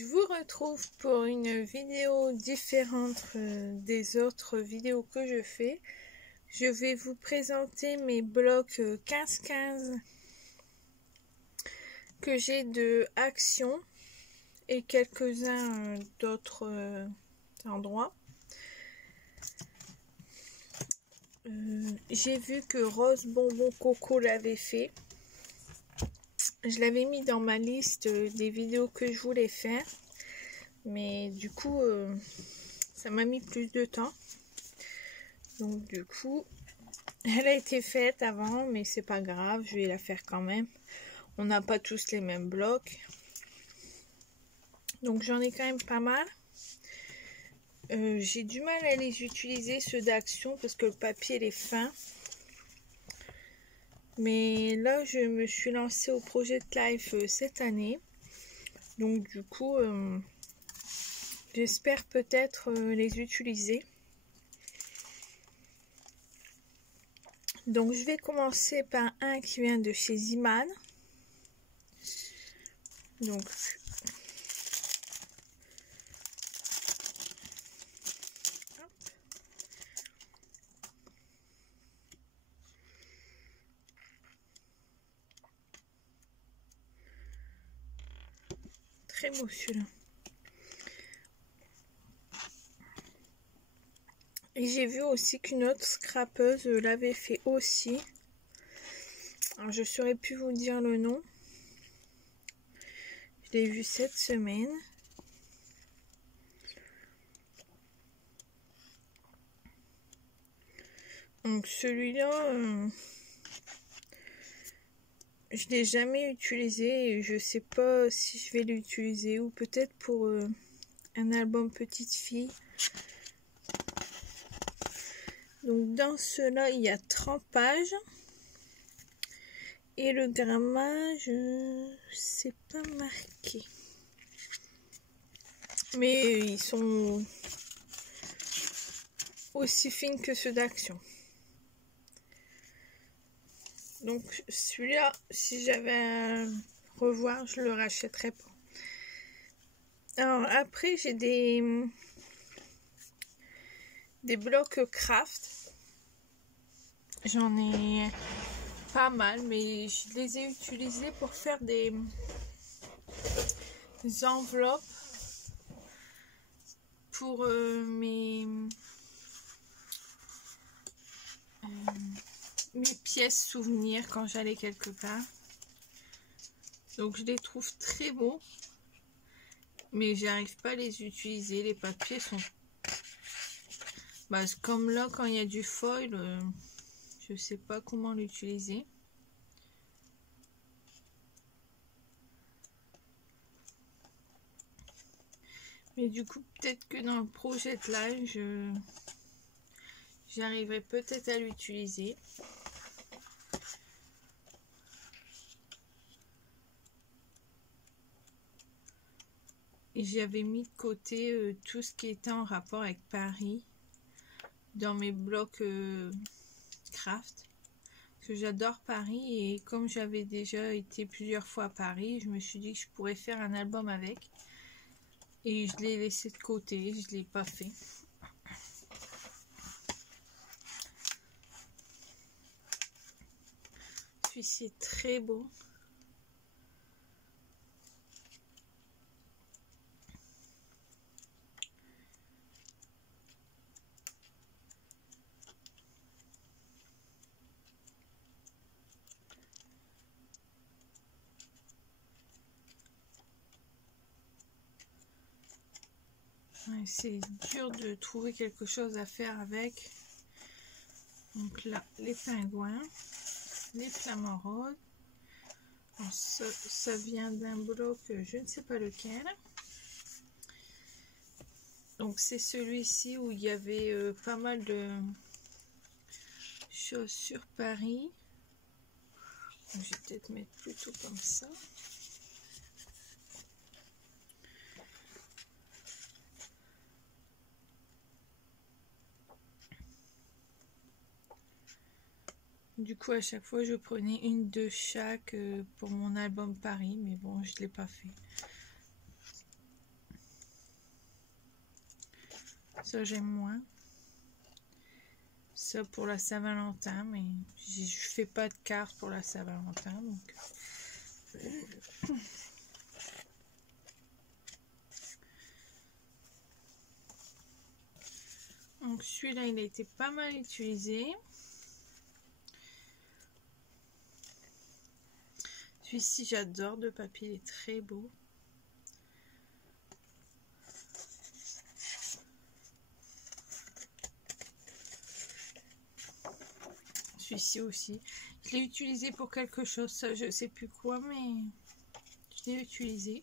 Je vous retrouve pour une vidéo différente des autres vidéos que je fais. Je vais vous présenter mes blocs 15-15 que j'ai de Action et quelques-uns d'autres endroits. J'ai vu que Rose Bonbon Coco l'avait fait. Je l'avais mis dans ma liste des vidéos que je voulais faire. Mais du coup, ça m'a mis plus de temps. Donc du coup, elle a été faite avant, mais c'est pas grave, je vais la faire quand même. On n'a pas tous les mêmes blocs. Donc j'en ai quand même pas mal. J'ai du mal à les utiliser, ceux d'Action, parce que le papier il est fin. Mais là, je me suis lancée au Project Life cette année. Donc du coup, j'espère peut-être les utiliser. Donc je vais commencer par un qui vient de chez Ziman. Donc hop. Très beau celui-là. Et j'ai vu aussi qu'une autre scrapeuse l'avait fait aussi. Alors je saurais plus vous dire le nom. Je l'ai vu cette semaine. Donc celui-là, je l'ai jamais utilisé et je sais pas si je vais l'utiliser ou peut-être pour un album petite fille. Donc dans cela il y a 30 pages et le grammage c'est pas marqué, mais ils sont aussi fines que ceux d'Action. Donc celui-là, si j'avais à revoir, je le rachèterais pas. Alors après j'ai des blocs craft. J'en ai pas mal, mais je les ai utilisés pour faire des enveloppes pour mes pièces souvenirs quand j'allais quelque part. Donc je les trouve très beaux, mais j'arrive pas à les utiliser. Les papiers sont comme là quand il y a du foil, je sais pas comment l'utiliser. Mais du coup peut-être que dans le projet de live j'arriverai peut-être à l'utiliser. Et j'avais mis de côté tout ce qui était en rapport avec Paris dans mes blocs craft. Parce que j'adore Paris et comme j'avais déjà été plusieurs fois à Paris, je me suis dit que je pourrais faire un album avec. Et je l'ai laissé de côté, je ne l'ai pas fait. Celui-ci est très beau. Ouais, c'est dur de trouver quelque chose à faire avec. Donc là, les pingouins, les flamants roses. Ça vient d'un bloc, je ne sais pas lequel. Donc c'est celui-ci où il y avait pas mal de choses sur Paris. Je vais peut-être mettre plutôt comme ça. Du coup, à chaque fois, je prenais une de chaque pour mon album Paris, mais bon, je ne l'ai pas fait. Ça, j'aime moins. Ça pour la Saint-Valentin, mais je fais pas de cartes pour la Saint-Valentin, donc... Donc celui-là, il a été pas mal utilisé. Celui-ci, j'adore de papier, il est très beau. Celui-ci aussi. Je l'ai utilisé pour quelque chose, ça je sais plus quoi, mais je l'ai utilisé.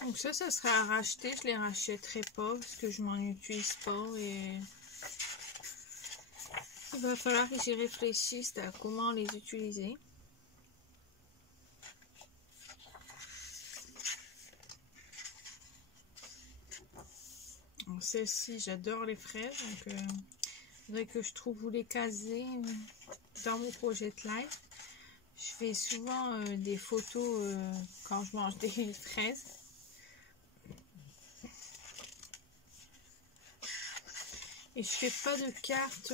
Donc ça sera à racheter. Je les rachèterai pas parce que je m'en utilise pas et il va falloir que j'y réfléchisse à comment les utiliser. Celle-ci, j'adore les fraises, donc il faudrait que je trouve où les caser dans mon projet de live. Je fais souvent des photos quand je mange des fraises. Et je fais pas de cartes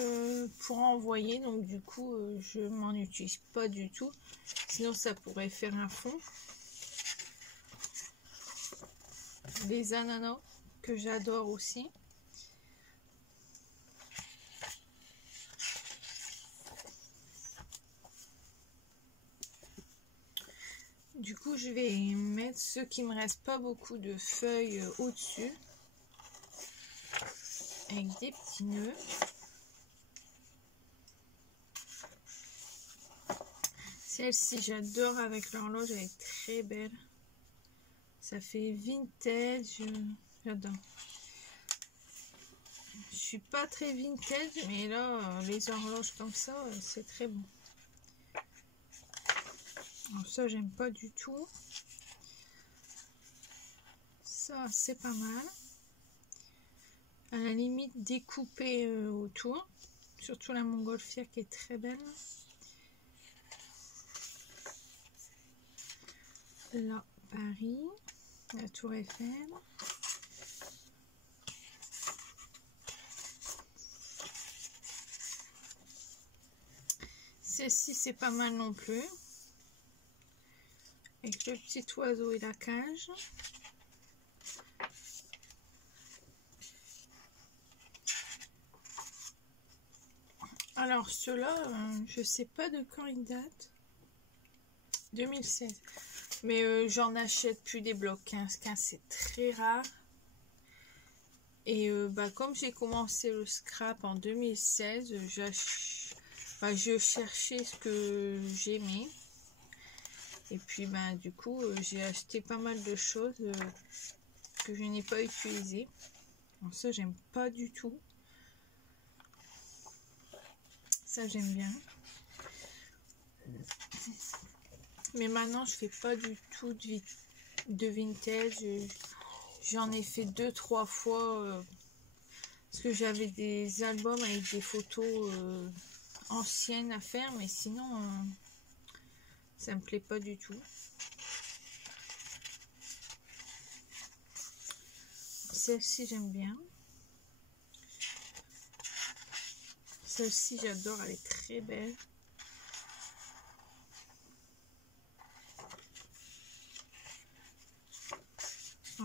pour envoyer, donc du coup je m'en utilise pas du tout. Sinon ça pourrait faire un fond. Les ananas que j'adore aussi. Du coup je vais mettre ceux qui me reste pas beaucoup de feuilles au-dessus. Avec des petits nœuds. Celle-ci, j'adore avec l'horloge, elle est très belle. Ça fait vintage, j'adore. Je suis pas très vintage, mais là, les horloges comme ça, c'est très bon. Alors ça, j'aime pas du tout. Ça, c'est pas mal. À la limite, découpé autour. Surtout la montgolfière qui est très belle. Là, Paris. La Tour Eiffel. Celle-ci, c'est pas mal non plus. Avec le petit oiseau et la cage. Alors, ceux-là, je sais pas de quand ils datent. 2016. Mais j'en achète plus des blocs 15. 15, c'est très rare. Et comme j'ai commencé le scrap en 2016, je cherchais ce que j'aimais. Et puis, du coup, j'ai acheté pas mal de choses que je n'ai pas utilisées. Donc ça, j'aime pas du tout. Ça, j'aime bien. Mais maintenant, je fais pas du tout de vintage. J'en ai fait 2-3 fois parce que j'avais des albums avec des photos anciennes à faire, mais sinon, ça me plaît pas du tout. Celle-ci, j'aime bien. Celle-ci, j'adore, elle est très belle.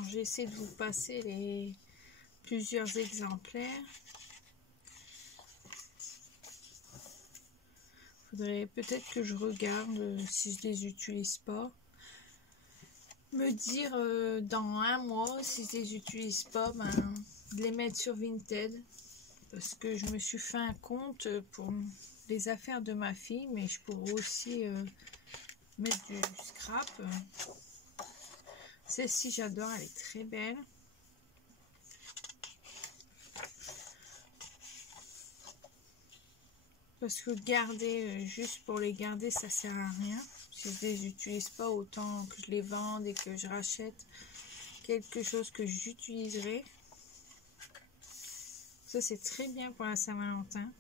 J'essaie de vous passer les plusieurs exemplaires. Faudrait peut-être que je regarde si je les utilise pas. Me dire dans un mois, si je les utilise pas, de les mettre sur Vinted. Parce que je me suis fait un compte pour les affaires de ma fille, mais je pourrais aussi mettre du scrap. Celle-ci, j'adore, elle est très belle. Parce que garder, juste pour les garder, ça sert à rien. Si je les utilise pas, autant que je les vende et que je rachète quelque chose que j'utiliserai. Ça, c'est très bien pour la Saint-Valentin.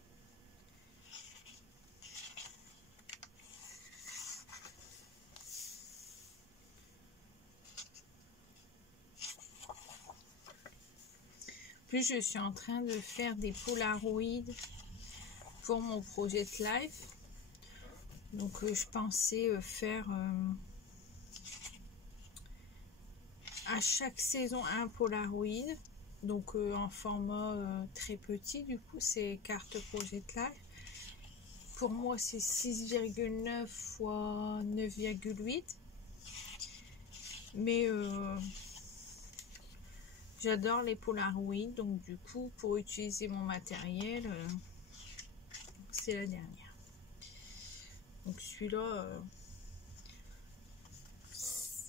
Plus je suis en train de faire des Polaroids pour mon projet de life. Donc je pensais faire à chaque saison un Polaroid. Donc en format très petit, du coup c'est carte projet de life. Pour moi c'est 6,9 fois 9,8. Mais j'adore les Polaroids, donc du coup pour utiliser mon matériel, c'est la dernière. Donc celui-là,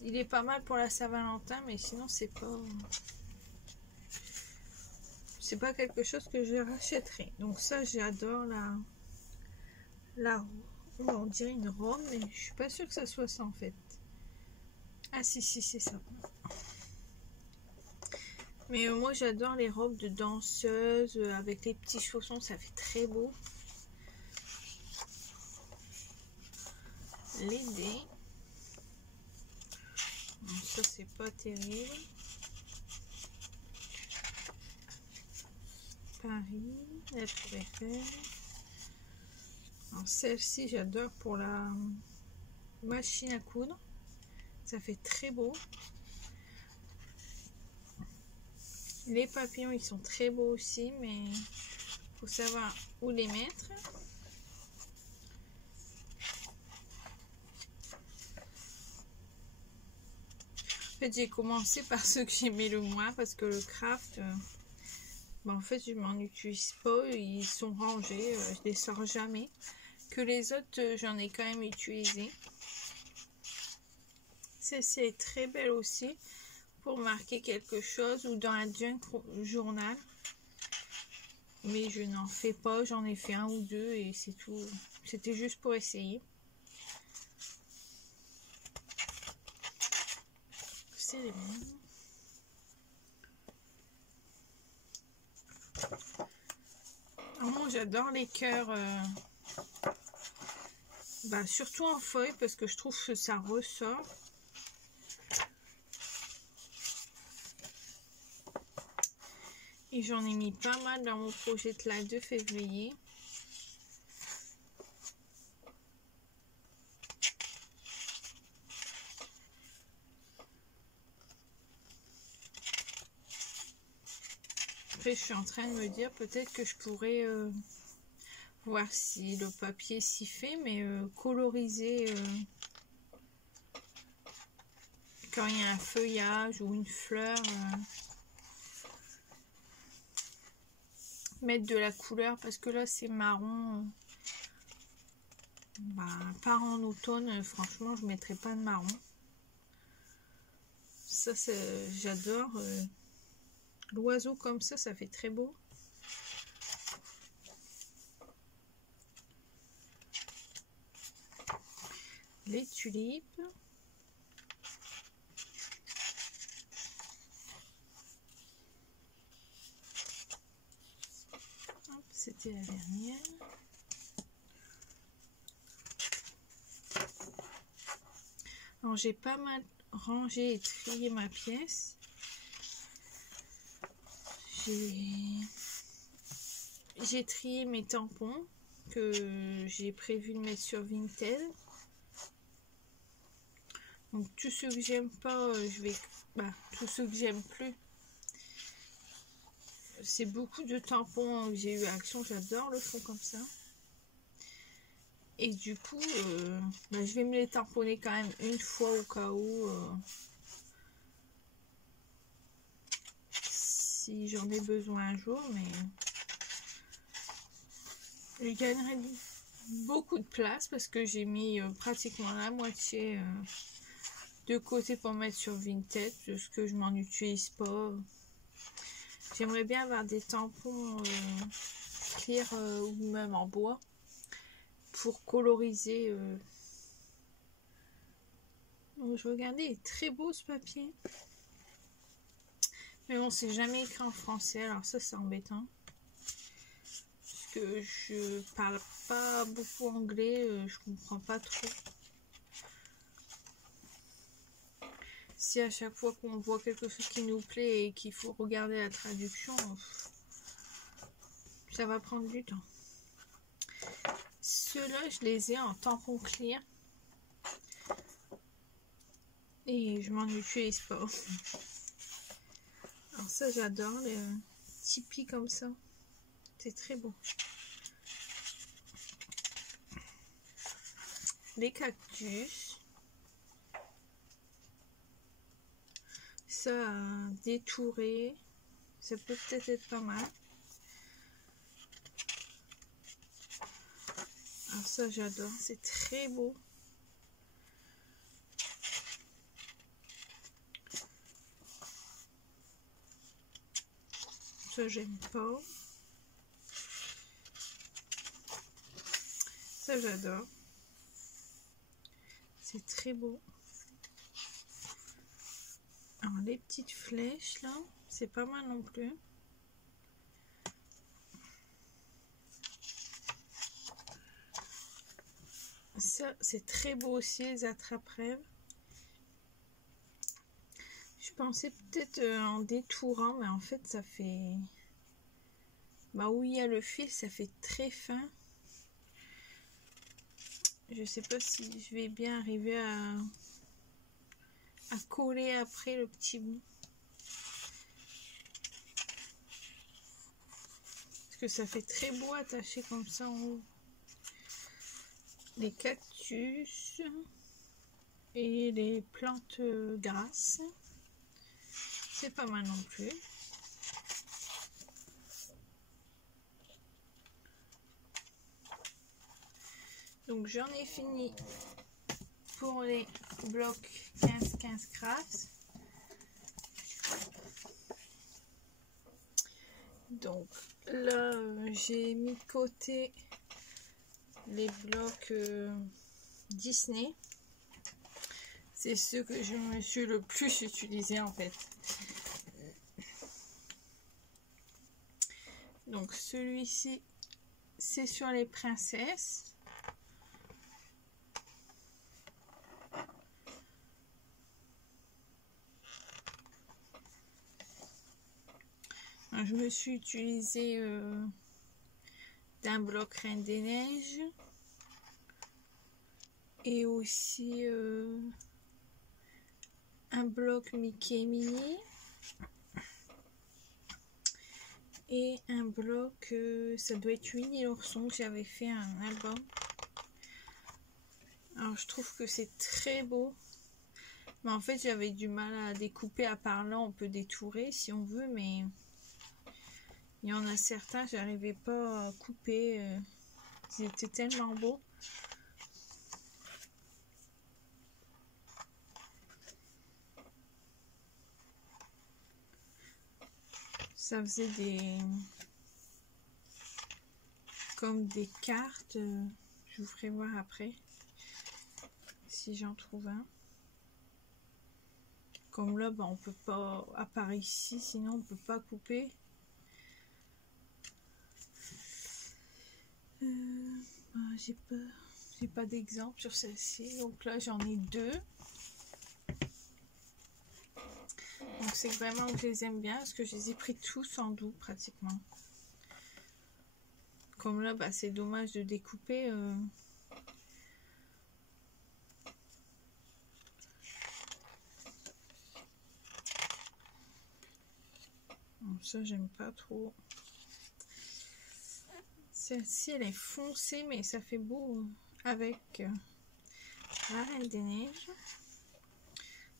il est pas mal pour la Saint-Valentin, mais sinon c'est pas quelque chose que je rachèterai. Donc ça, j'adore on dirait une robe, mais je suis pas sûre que ça soit ça en fait. Ah si c'est ça. Mais moi j'adore les robes de danseuse avec les petits chaussons, ça fait très beau. Les dés. Donc ça c'est pas terrible. Paris, la Tour Eiffel. Alors celle-ci j'adore pour la machine à coudre. Ça fait très beau. Les papillons ils sont très beaux aussi, mais faut savoir où les mettre. En fait j'ai commencé par ceux que j'aimais le moins parce que le craft, en fait je m'en utilise pas, ils sont rangés, je les sors jamais. Que les autres j'en ai quand même utilisé. Celle-ci est très belle aussi pour marquer quelque chose ou dans un junk journal. Mais je n'en fais pas, j'en ai fait un ou deux et c'est tout. C'était juste pour essayer. C'est les mêmes. Oh, j'adore les cœurs, surtout en feuille parce que je trouve que ça ressort. Et j'en ai mis pas mal dans mon projet de live de février. Après, je suis en train de me dire peut-être que je pourrais voir si le papier s'y fait, mais coloriser quand il y a un feuillage ou une fleur. Mettre de la couleur parce que là c'est marron. Pas en automne, franchement je mettrai pas de marron. Ça j'adore. L'oiseau comme ça fait très beau. Les tulipes. C'était la dernière. Alors j'ai pas mal rangé et trié ma pièce. J'ai trié mes tampons que j'ai prévu de mettre sur Vinted. Donc tous ceux que j'aime pas, tous ceux que j'aime plus. C'est beaucoup de tampons que j'ai eu à Action, j'adore le fond comme ça. Et du coup, je vais me les tamponner quand même une fois au cas où. Si j'en ai besoin un jour, mais je gagnerai beaucoup de place parce que j'ai mis pratiquement la moitié de côté pour mettre sur Vinted, parce que je m'en utilise pas. J'aimerais bien avoir des tampons clear ou même en bois pour coloriser. Donc je regardais, il est très beau ce papier. Mais bon, c'est jamais écrit en français, alors ça c'est embêtant. Parce que je parle pas beaucoup anglais, je comprends pas trop. Si à chaque fois qu'on voit quelque chose qui nous plaît et qu'il faut regarder la traduction, ça va prendre du temps. Ceux-là, je les ai en tampon clear. Et je m'en utilise pas. Alors ça, j'adore les tipis comme ça. C'est très beau. Les cactus. Ça à détourer. Ça peut peut-être être pas mal. Alors ça, j'adore. C'est très beau. Ça, j'aime pas. Ça, j'adore. C'est très beau. Alors, les petites flèches, là, c'est pas mal non plus. Ça, c'est très beau aussi, les attrape-rêves. Je pensais peut-être en détourant, mais en fait, ça fait... Bah, où il y a le fil, ça fait très fin. Je sais pas si je vais bien arriver à coller après le petit bout. Parce que ça fait très beau attaché comme ça en haut. Les cactus et les plantes grasses. C'est pas mal non plus. Donc j'en ai fini pour les blocs 15-15 crafts. Donc là j'ai mis de côté les blocs Disney. C'est ceux que je me suis le plus utilisé en fait. Donc celui-ci c'est sur les princesses. Je me suis utilisé d'un bloc Reine des Neiges et aussi un bloc Mickey et Minnie et un bloc ça doit être Winnie l'ourson, que j'avais fait un album. Alors je trouve que c'est très beau, mais en fait j'avais du mal à découper. À part là on peut détourer si on veut, mais il y en a certains j'arrivais pas à couper, ils étaient tellement beaux. Ça faisait des comme des cartes, je vous ferai voir après si j'en trouve un. Comme là, bah, on peut pas, à part ici, sinon on peut pas couper. Bah, j'ai pas d'exemple sur celle-ci, donc là j'en ai deux. Donc c'est vraiment que je les aime bien parce que je les ai pris tous en doux pratiquement. Comme là, bah, c'est dommage de découper. Bon, ça j'aime pas trop. Celle-ci elle est foncée mais ça fait beau avec la Reine des Neiges.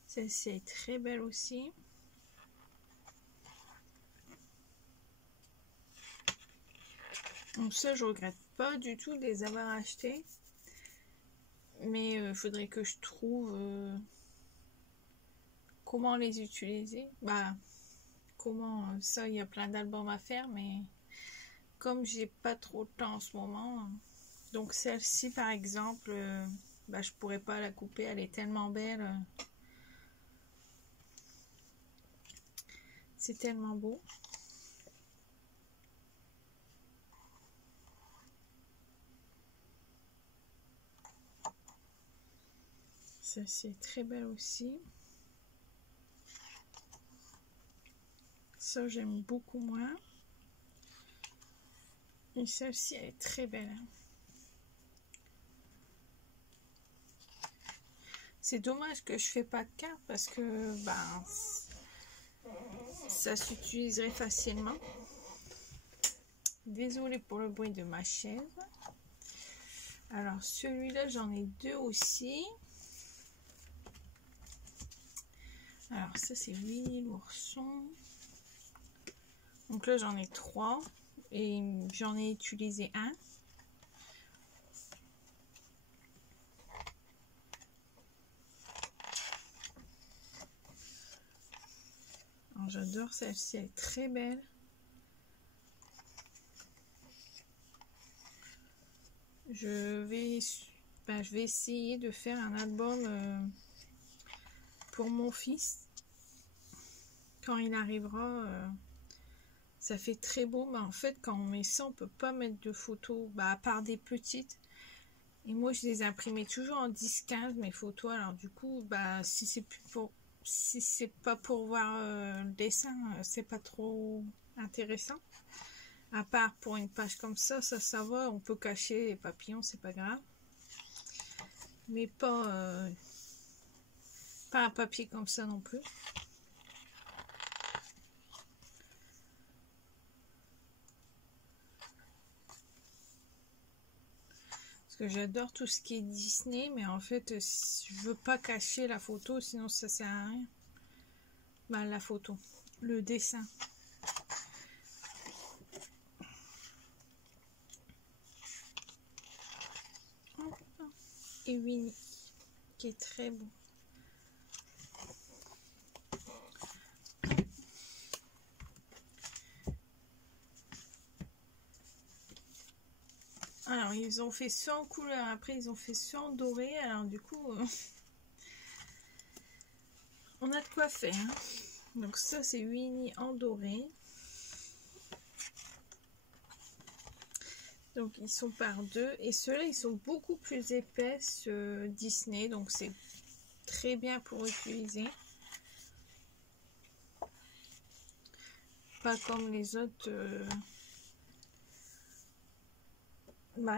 Celle-ci est très belle aussi. Donc ça je regrette pas du tout de les avoir achetés. Mais il faudrait que je trouve comment les utiliser. Bah comment ça, il y a plein d'albums à faire, mais comme j'ai pas trop de temps en ce moment, donc celle-ci par exemple, bah, je pourrais pas la couper, elle est tellement belle. C'est tellement beau. Celle-ci est très belle aussi. Ça, j'aime beaucoup moins. Et celle-ci, elle est très belle. C'est dommage que je fais pas de carte parce que ben, ça s'utiliserait facilement. Désolée pour le bruit de ma chaise. Alors, celui-là, j'en ai deux aussi. Alors, ça, c'est Winnie l'ourson. Donc là, j'en ai 3 et j'en ai utilisé un. J'adore celle-ci, elle est très belle. Je vais essayer de faire un album pour mon fils. Quand il arrivera, ça fait très beau. Mais en fait, quand on met ça, on peut pas mettre de photos, à part des petites. Et moi, je les imprimais toujours en 10-15, mes photos. Alors du coup, si c'est pas pour voir le dessin, c'est pas trop intéressant. À part pour une page comme ça va, on peut cacher les papillons, c'est pas grave. Mais pas un papier comme ça non plus. Parce que j'adore tout ce qui est Disney, mais en fait, je veux pas cacher la photo, sinon ça sert à rien. La photo, le dessin. Et Winnie, qui est très beau. Alors, ils ont fait 100 couleurs, après ils ont fait 100 dorés, alors du coup, on a de quoi faire. Hein. Donc ça, c'est Winnie en doré. Donc ils sont par deux, et ceux-là, ils sont beaucoup plus épaisses Disney, donc c'est très bien pour utiliser. Pas comme les autres...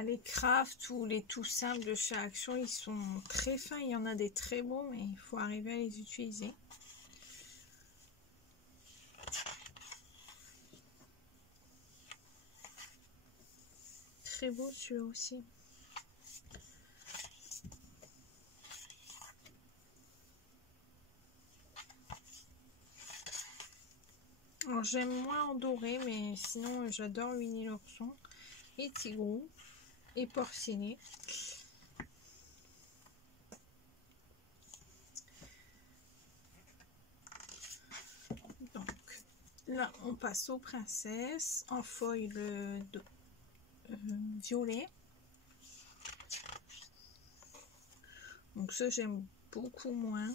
les crafts ou les tout simples de chez Action, ils sont très fins. Il y en a des très bons, mais il faut arriver à les utiliser. Très beau celui-là aussi. Alors j'aime moins en doré, mais sinon j'adore Winnie l'ourson et Tigrou et Porcinet. Donc là on passe aux princesses en foil de violet. Donc ça j'aime beaucoup moins.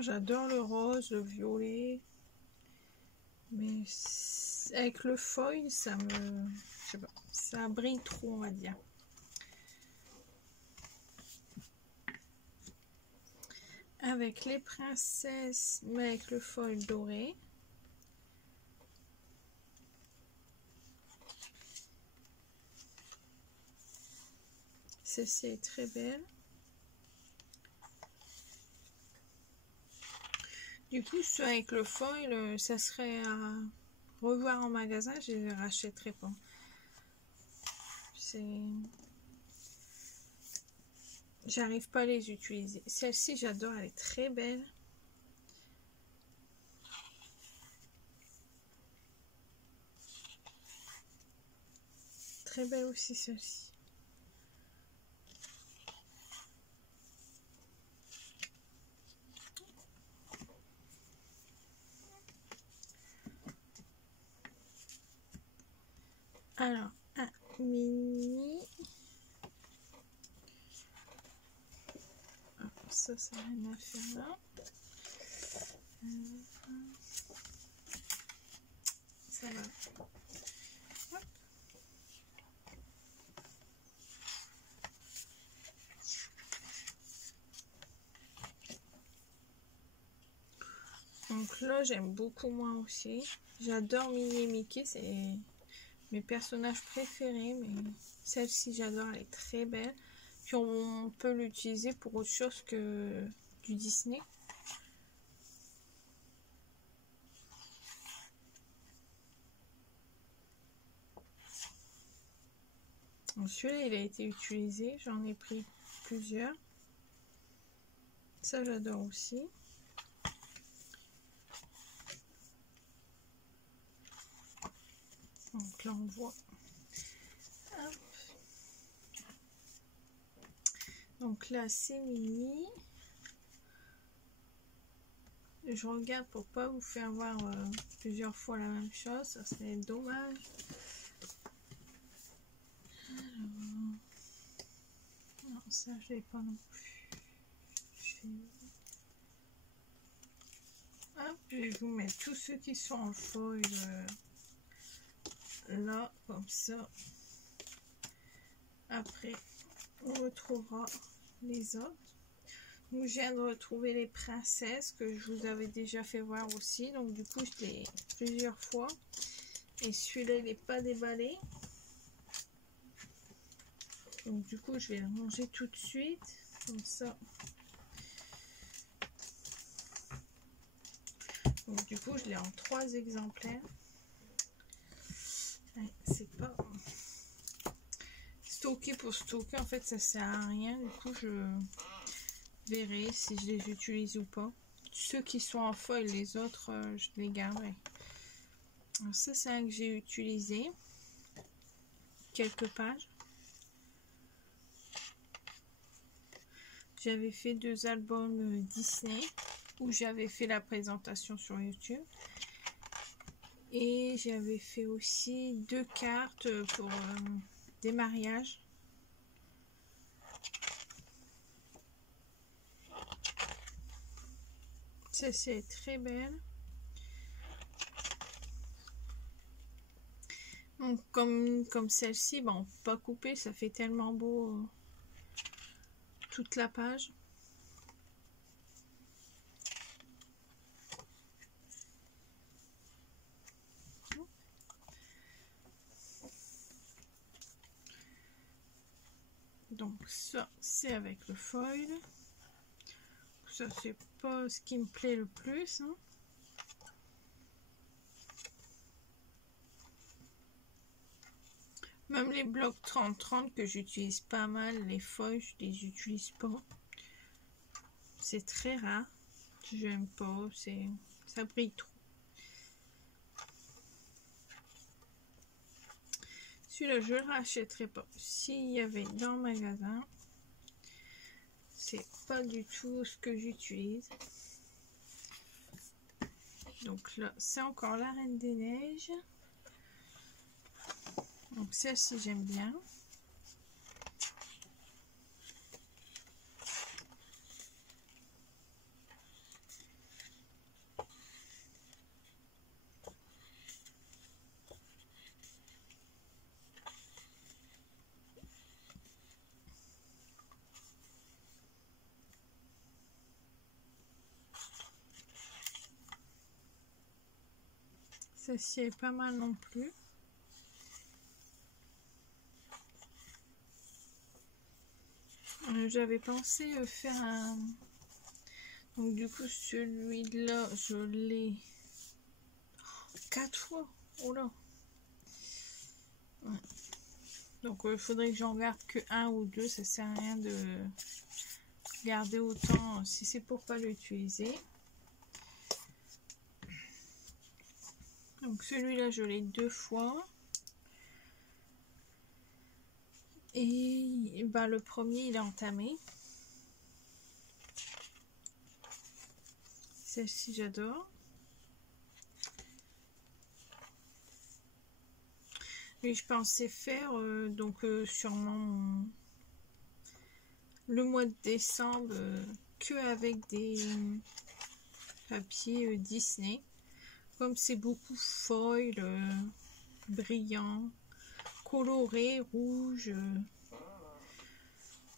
J'adore le rose, le violet, mais avec le foil, ça me, je sais pas, ça brille trop, on va dire. Avec les princesses, mais avec le foil doré. Celle-ci est très belle. Du coup, ceux avec le foil, ça serait à revoir en magasin, je les rachèterai pas. J'arrive pas à les utiliser. Celle-ci, j'adore, elle est très belle. Très belle aussi celle-ci. Alors, un mini. Ça n'a rien à faire là. Ça va. Hop. Donc là, j'aime beaucoup moins aussi. J'adore Minnie et Mickey, c'est mes personnages préférés, mais celle-ci, j'adore, elle est très belle. Puis on peut l'utiliser pour autre chose que du Disney. Celui-là, il a été utilisé, j'en ai pris plusieurs. Ça, j'adore aussi. Donc là, on voit. Hop. Donc là, c'est Minnie. Je regarde pour pas vous faire voir plusieurs fois la même chose, ça serait dommage. Alors, non, ça je l'ai pas non plus. Hop, je vais vous mettre tous ceux qui sont en foil là, comme ça. Après, on retrouvera les autres. Donc, je viens de retrouver les princesses que je vous avais déjà fait voir aussi. Donc, du coup, je l'ai plusieurs fois. Et celui-là, il n'est pas déballé. Donc, du coup, je vais le ranger tout de suite. Comme ça. Donc, du coup, je l'ai en 3 exemplaires. Ouais, c'est pas stocké pour stocker. En fait, ça sert à rien. Du coup, je verrai si je les utilise ou pas. Ceux qui sont en foil, les autres, je les garderai. Alors ça, c'est un que j'ai utilisé. Quelques pages. J'avais fait 2 albums Disney où j'avais fait la présentation sur YouTube. Et j'avais fait aussi 2 cartes pour des mariages. Celle-ci est très belle. Donc, comme celle-ci, bon, on peut pas couper, ça fait tellement beau toute la page. Donc ça, c'est avec le foil. Ça, c'est pas ce qui me plaît le plus. Hein. Même les blocs 30-30 que j'utilise pas mal, les feuilles, je les utilise pas. C'est très rare. J'aime pas, ça brille trop. Celui-là, je le rachèterai pas. S'il y avait dans le magasin, c'est pas du tout ce que j'utilise. Donc là, c'est encore la Reine des Neiges. Donc celle-ci, j'aime bien. Celle-ci est pas mal non plus. J'avais pensé faire un... Donc du coup, celui-là, je l'ai 4 fois. Oh là. Ouais. Donc il faudrait que j'en garde que 1 ou 2. Ça sert à rien de garder autant si c'est pour pas l'utiliser. Donc celui-là, je l'ai 2 fois. Et bah, le premier, il est entamé. Celle-ci, j'adore. Et je pensais faire sûrement le mois de décembre que avec des papiers Disney. Comme c'est beaucoup foil, brillant, coloré, rouge,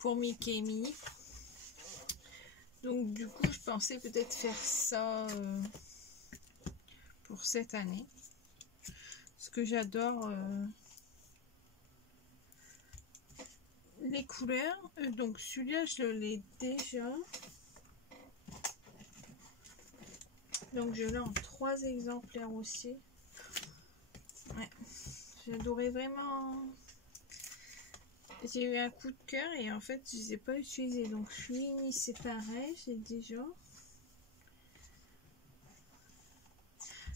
pour Mickey et Minnie. Donc du coup, je pensais peut-être faire ça pour cette année. Parce que j'adore les couleurs. Donc celui-là, je l'ai déjà. Donc je l'ai en 3 exemplaires aussi. Ouais, j'adorais vraiment. J'ai eu un coup de cœur et en fait je ne les ai pas utilisés. Donc celui-ci c'est pareil, j'ai déjà.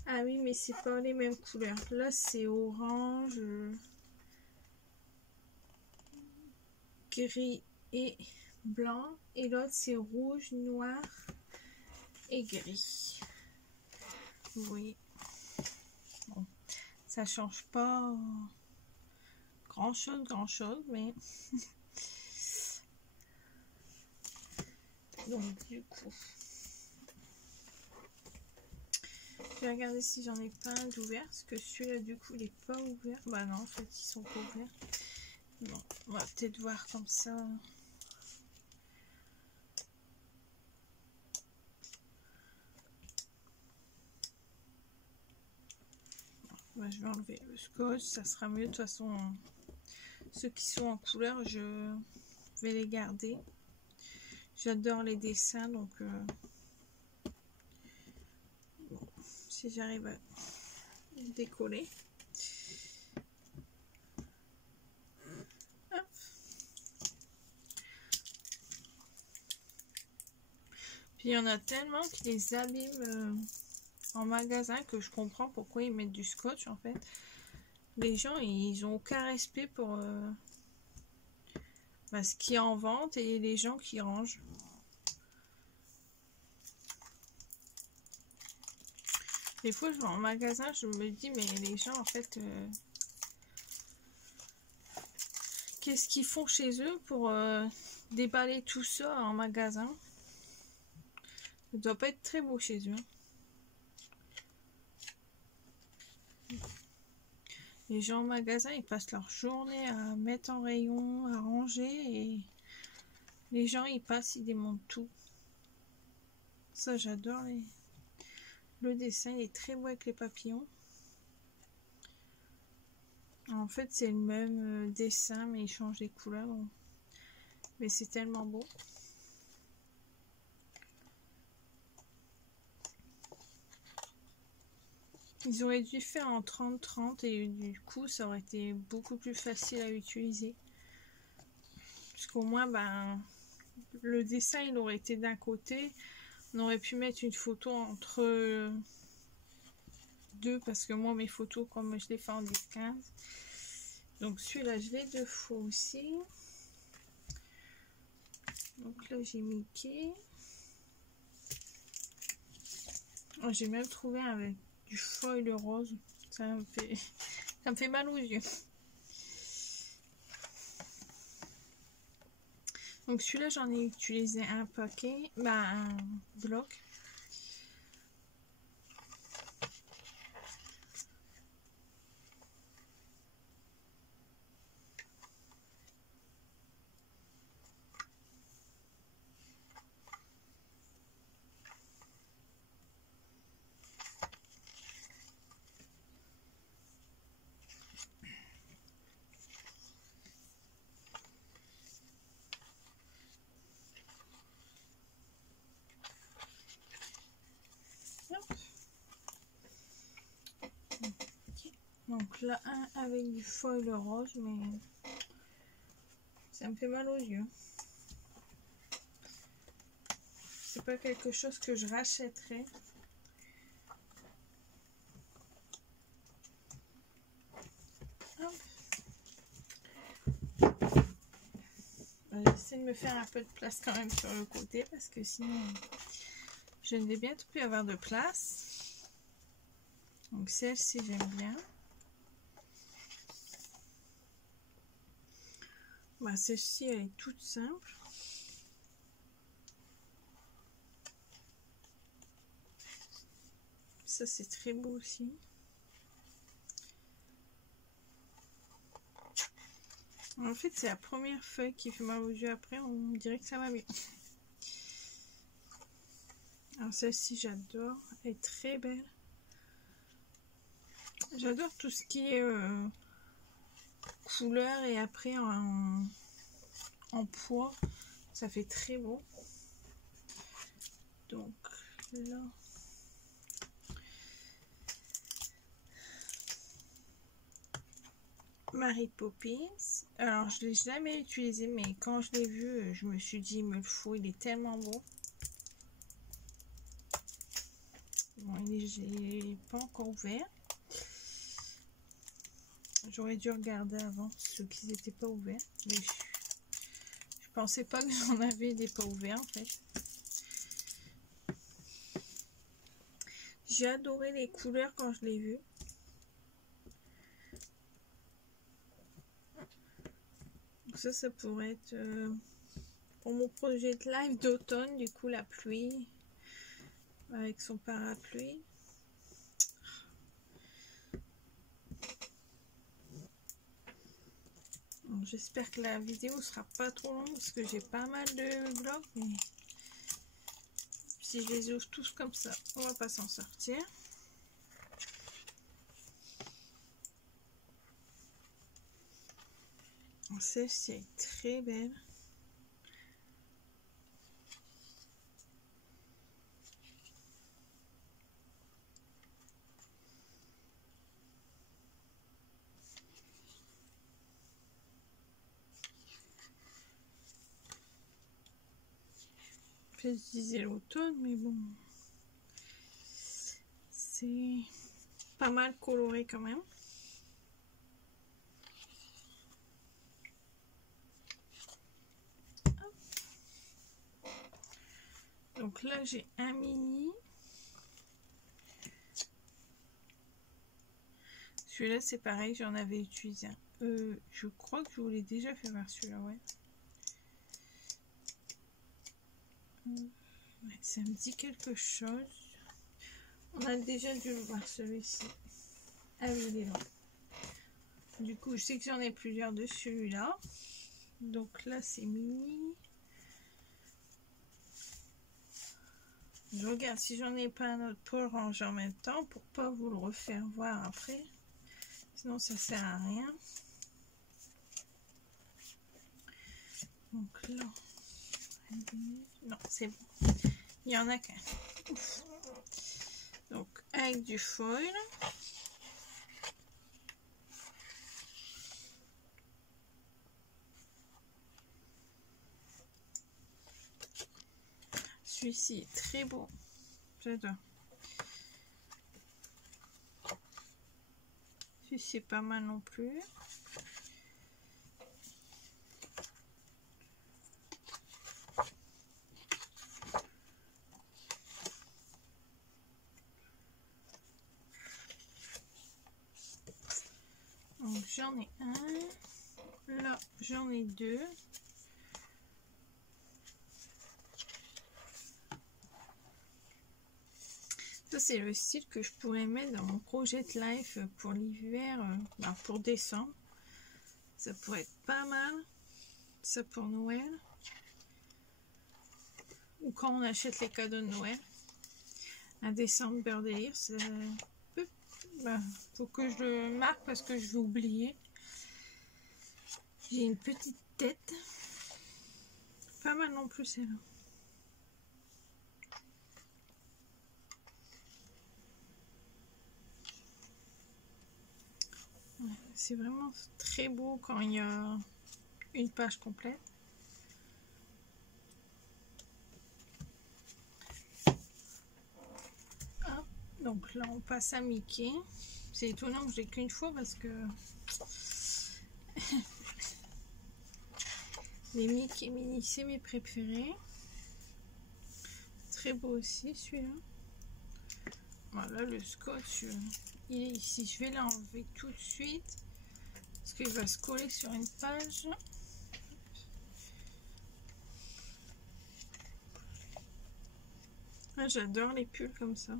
Ah oui, mais c'est pas les mêmes couleurs. Là c'est orange, gris et blanc. Et l'autre c'est rouge, noir et gris. Vous voyez. Bon, ça change pas grand chose, mais donc du coup, je vais regarder si j'en ai pas un d'ouvert, parce que celui-là du coup il est pas ouvert. Bah non, en fait ils sont pas ouverts. Bon, on va peut-être voir comme ça. Bon, je vais enlever le scotch, ça sera mieux. De toute façon, ceux qui sont en couleur, je vais les garder. J'adore les dessins, donc bon, si j'arrive à décoller. Hop. Puis il y en a tellement qui les abîment en magasin que je comprends pourquoi ils mettent du scotch en fait. Les gens, ils ont aucun respect pour ce qui est en vente et les gens qui rangent. Des fois, je vais en magasin, je me dis, mais les gens, en fait, qu'est-ce qu'ils font chez eux pour déballer tout ça en magasin? Ça doit pas être très beau chez eux. Les gens en magasin, ils passent leur journée à mettre en rayon, à ranger, et les gens, ils passent, ils démontent tout. Ça, j'adore. Le dessin, il est très beau avec les papillons. En fait, c'est le même dessin, mais il change les couleurs. Mais c'est tellement beau. Ils auraient dû faire en 30-30 et du coup, ça aurait été beaucoup plus facile à utiliser. Parce qu'au moins, le dessin, il aurait été d'un côté. On aurait pu mettre une photo entre deux, parce que moi, mes photos, comme je les fais en 10-15. Donc celui-là, je l'ai 2 fois aussi. Donc là, j'ai Mickey. Oh, j'ai même trouvé avec du foil rose. Ça me fait mal aux yeux. Donc celui-là, j'en ai utilisé un paquet, un bloc. Donc là, un avec du foil rose, mais ça me fait mal aux yeux. C'est pas quelque chose que je rachèterais. J'essaie de me faire un peu de place quand même sur le côté, parce que sinon je ne vais bientôt plus avoir de place. Donc celle-ci, j'aime bien. Bah, celle-ci, elle est toute simple. Ça, c'est très beau aussi. En fait, c'est la première feuille qui fait mal aux yeux. Après, on dirait que ça va bien. Alors, celle-ci, j'adore. Elle est très belle. J'adore tout ce qui est couleur et après en poids. Ça fait très beau. Donc, là... Mary Poppins. Alors, je l'ai jamais utilisé, mais quand je l'ai vu, je me suis dit, il me le faut, il est tellement beau. Bon, il n'est pas encore ouvert. J'aurais dû regarder avant ceux qui n'étaient pas ouverts, mais je pensais pas que j'en avais des pas ouverts en fait. J'ai adoré les couleurs quand je l'ai vu. Donc ça pourrait être pour mon projet de live d'automne, du coup la pluie avec son parapluie. J'espère que la vidéo sera pas trop longue parce que j'ai pas mal de vlogs, mais si je les ouvre tous comme ça, on va pas s'en sortir. Celle-ci est très belle. Je disais l'automne, mais bon, c'est pas mal coloré quand même. Donc là j'ai un mini. Celui-là c'est pareil, j'en avais utilisé un. Je crois que je vous l'ai déjà fait voir celui-là, ouais. Ouais, ça me dit quelque chose. On a déjà dû le voir celui-ci. Ah oui, il est là. Du coup, je sais que j'en ai plusieurs de celui-là. Donc là, c'est mini. Je regarde si j'en ai pas un autre pour le ranger en même temps, pour pas vous le refaire voir après. Sinon, ça sert à rien. Donc là, non, c'est bon. Il y en a qu'un. Donc, avec du foil. Celui-ci est très beau. J'adore. Celui-ci c'est pas mal non plus. Donc j'en ai un. Là, j'en ai deux. Ça, c'est le style que je pourrais mettre dans mon projet de live pour l'hiver, pour décembre. Ça pourrait être pas mal. Ça pour Noël. Ou quand on achète les cadeaux de Noël. Un décembre beurre délire. Faut que je le marque parce que je vais oublier. J'ai une petite tête. Pas mal non plus celle-là. Ouais, c'est vraiment très beau quand il y a une page complète. Hop, donc là on passe à Mickey. C'est étonnant que je l'ai qu'une fois parce que les Mickey Mini c'est mes préférés. Très beau aussi celui-là. Voilà, le scotch il est ici. Je vais l'enlever tout de suite parce qu'il va se coller sur une page. Ah, j'adore les pulls comme ça.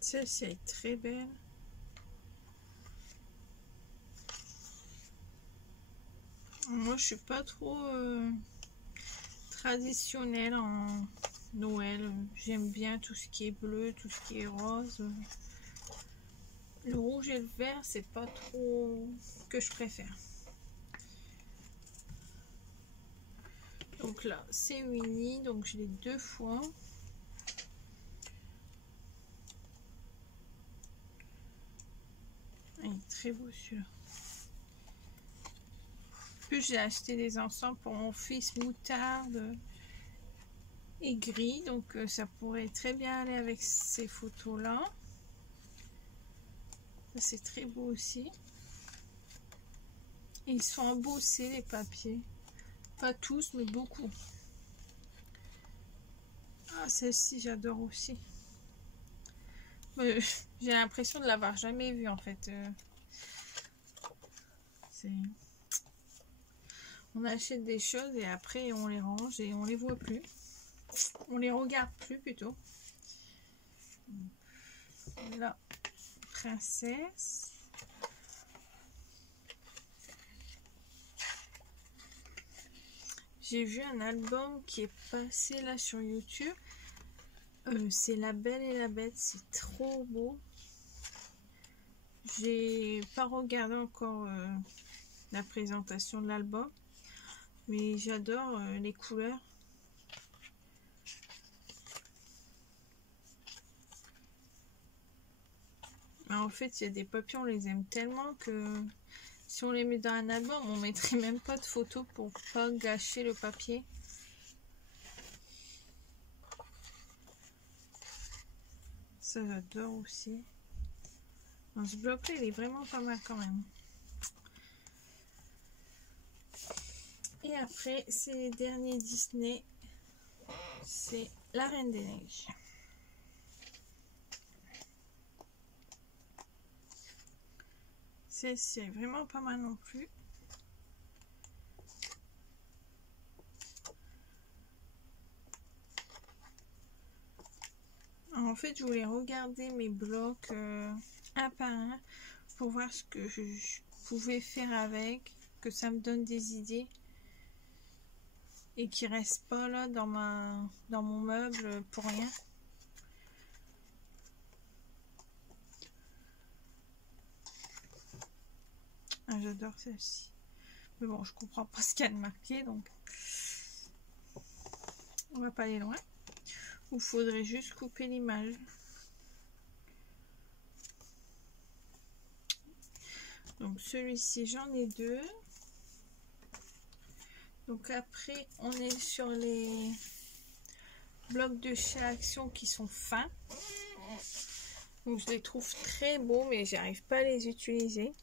Celle-ci est très belle. Moi, je suis pas trop traditionnelle en Noël. J'aime bien tout ce qui est bleu, tout ce qui est rose. Le rouge et le vert, c'est pas trop que je préfère. Donc là, c'est Winnie, donc je l'ai 2 fois. Il est très beau celui-là. Plus j'ai acheté des ensembles pour mon fils moutarde et gris, donc ça pourrait très bien aller avec ces photos là. C'est très beau aussi. Et ils sont embossés les papiers, pas tous mais beaucoup. Ah, celle-ci j'adore aussi. J'ai l'impression de l'avoir jamais vue en fait. On achète des choses et après on les range et on les voit plus. On les regarde plus plutôt. La princesse. J'ai vu un album qui est passé là sur YouTube. C'est La Belle et la Bête. C'est trop beau. J'ai pas regardé encore la présentation de l'album. Mais j'adore les couleurs. En fait, il y a des papiers, on les aime tellement que si on les met dans un album, on mettrait même pas de photos pour pas gâcher le papier. Ça, j'adore aussi. Ce bloc-là, il est vraiment pas mal quand même. Et après, c'est les derniers Disney. C'est La Reine des Neiges. Celle-ci est vraiment pas mal non plus. En fait, je voulais regarder mes blocs un par un pour voir ce que je pouvais faire avec, que ça me donne des idées et qui reste pas là dans mon meuble pour rien. Ah, j'adore celle-ci. Mais bon, je comprends pas ce qu'il y a de marqué, donc on va pas aller loin. Il faudrait juste couper l'image. Donc celui-ci, j'en ai 2. Donc après, on est sur les blocs de chez Action qui sont fins. Donc je les trouve très beaux, mais j'arrive pas à les utiliser.